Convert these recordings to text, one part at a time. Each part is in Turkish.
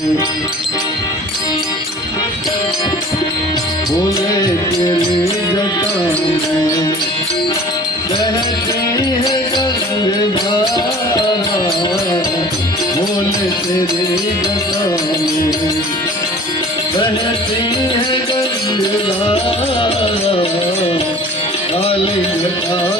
बोले तेरे जटा में बहते हैं गंगा बोले तेरे जटा में बहते हैं गंगा काली घटा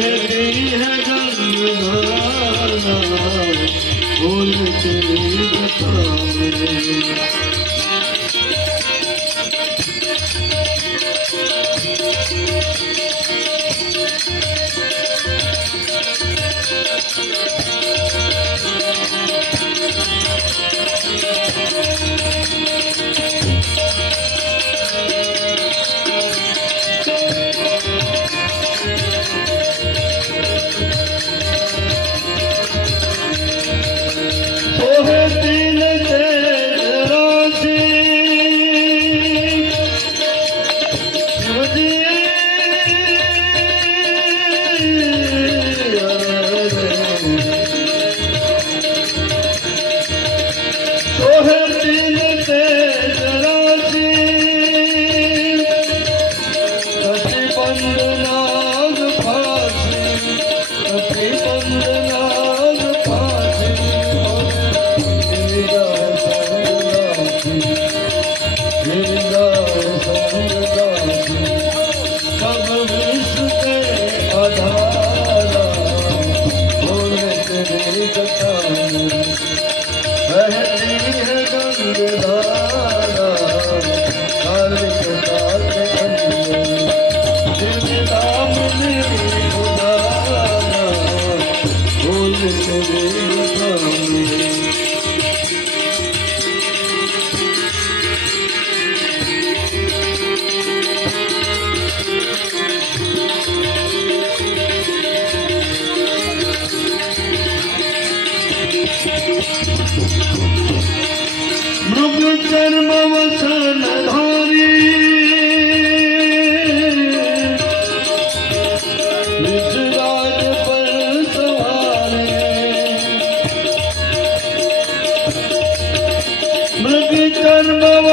कहती है Rupu Sarma Vasana मृग जन्म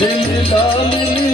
रे Damini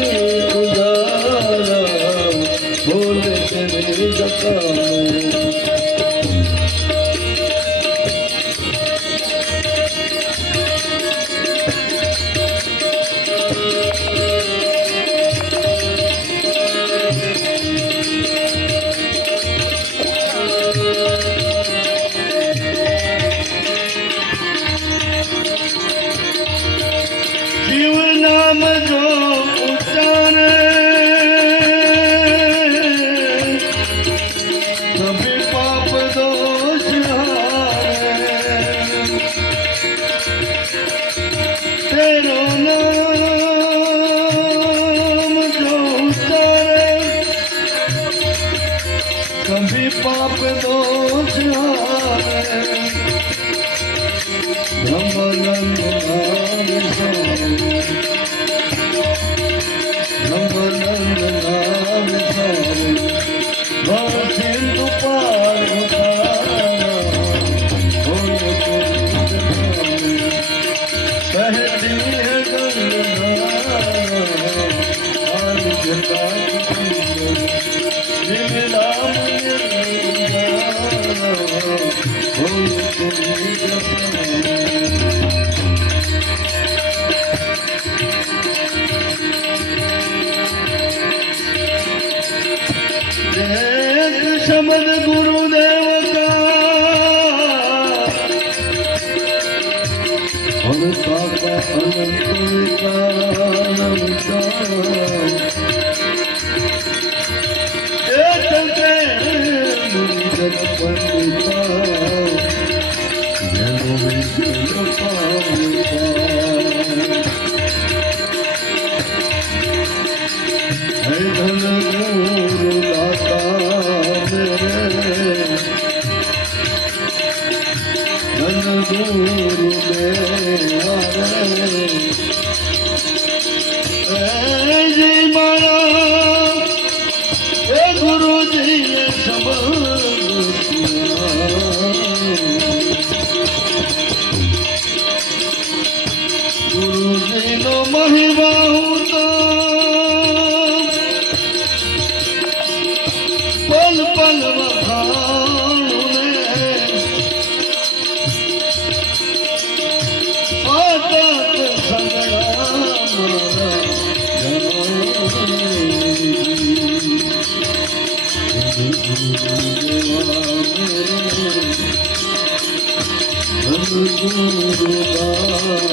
Thank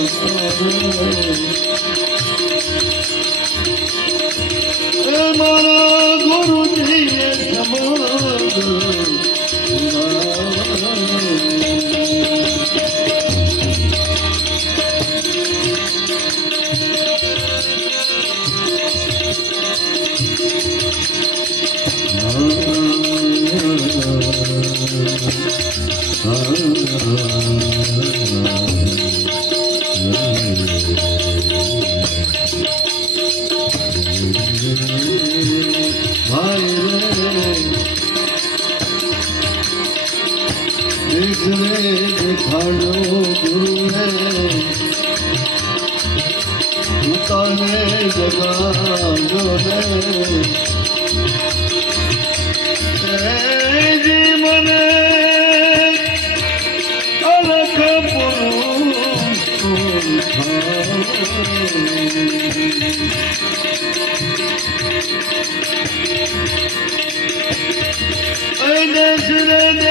you. yüzüne karlı gurme. Utane de galone Edimane alaka bulunsun Öyle sürede